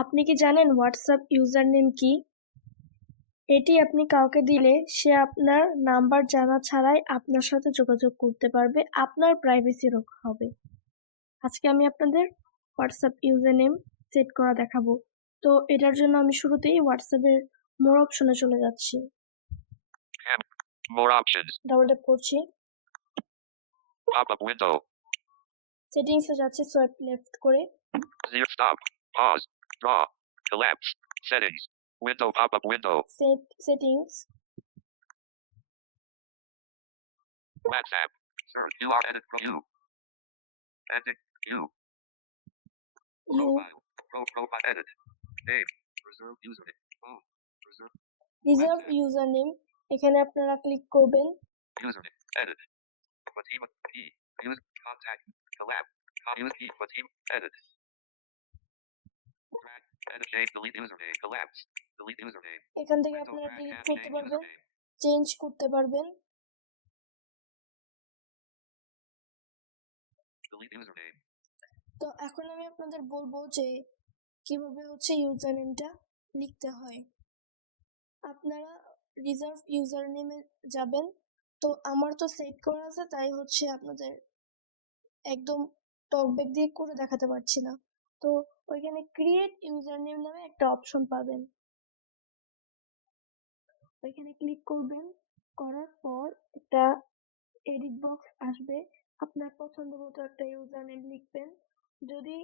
আপনি কি জানেন হোয়াটসঅ্যাপ ইউজার নেম কি? এটি আপনি কাউকে দিলে সে আপনার নাম্বার জানা ছাড়াই আপনার সাথে যোগাযোগ করতে পারবে, আপনার প্রাইভেসি রক্ষা হবে। আজকে আমি আপনাদের হোয়াটসঅ্যাপ ইউজার নেম সেট করা দেখাবো। তো এটার জন্য আমি শুরুতেই হোয়াটসঅ্যাপের মোর অপশনে চলে যাচ্ছি। More options. ডাবল ট্যাপ করছি। Pop-up window. সেটিংসে যাচ্ছে, সোয়াইপ লেফট করে। Zero stop. Pause. Draw. Collapse. Settings. Window pop-up window. Settings. WhatsApp. Search QR edit from you. Edit you. Profile edit. Name. Reserve username. Phone. Reserve user name, এখানে আপনারা click করবেন। Username. Edit. Fatima P. Use contact. Collab. Use P. Fatima. Edit. Drag. Edit. Change. Delete username. Collapse. Delete username. এখান থেকে আপনারা delete করতে পারবেন, change করতে পারবেন। তো এখন আমি আপনাদের বলবো যে কিভাবে ইউজার নেমটা লিখতে হয়। আপনারা রিজার্ভ ইউজার নেমে যাবেন। তো আমার তো সেট করা আছে, তাই আপনাদের একদম টকব্যাক দিয়ে করে দেখাতে পারছি না। তো ওইখানে ক্রিয়েট ইউজার নেম নামে একটা অপশন পাবেন, ওইখানে ক্লিক করবেন। করার পর একটা এডিট বক্স আসবে, আপনার পছন্দ মতো একটা ইউজার নেম লিখবেন। যদি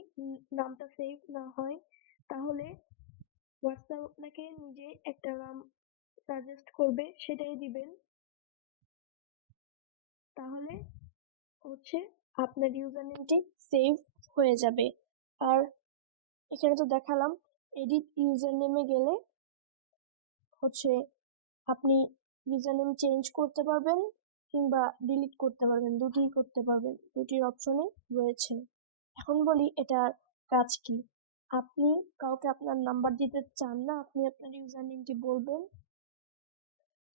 নামটা সেভ না হয় তাহলে হোয়াটসঅ্যাপ আপনাকে নিজে একটা নাম সাজেস্ট করবে, সেটাই দিবেন। তাহলে আপনার ইউজার নেমটি সেভ হয়ে যাবে। আর এখানে তো দেখালাম, এডিট ইউজার নেমে গেলে আপনি ইউজার নেম চেঞ্জ করতে পারবেন কিংবা ডিলিট করতে পারবেন, দুটিই করতে পারবেন, দুটির অপশনই রয়েছে। এখন বলি এটার কাজ কি। আপনি কাউকে আপনার নাম্বার দিতে চান না, আপনি আপনার ইউজার নেমটি বলবেন,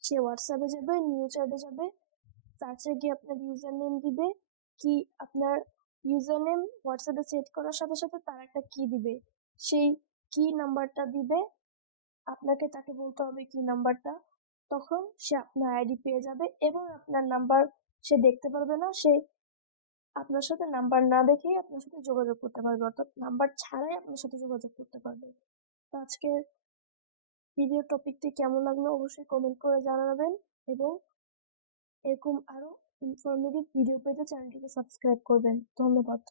সে হোয়াটসঅ্যাপে যাবে, নিউ চ্যাটে যাবে, সার্চে গিয়ে আপনার ইউজার নেম দিবে, কি আপনার ইউজার নেম হোয়াটসঅ্যাপে সেট করার সাথে সাথে তার একটা কি দিবে, সেই কি নাম্বারটা দিবে, আপনাকে তাকে বলতে হবে কি নাম্বারটা। তখন সে আপনার আইডি পেয়ে যাবে এবং আপনার নাম্বার সে দেখতে পারবে না, সে আপনার সাথে নাম্বার না দেখেই আপনার সাথে যোগাযোগ করতে পারবে, অর্থাৎ নাম্বার ছাড়াই আপনার সাথে যোগাযোগ করতে পারবে। তো আজকের ভিডিও টপিকটি কেমন লাগলো অবশ্যই কমেন্ট করে জানাবেন এবং এরকম আরো ইনফরমেটিভ ভিডিও পেতে চ্যানেলটিকে সাবস্ক্রাইব করবেন। ধন্যবাদ।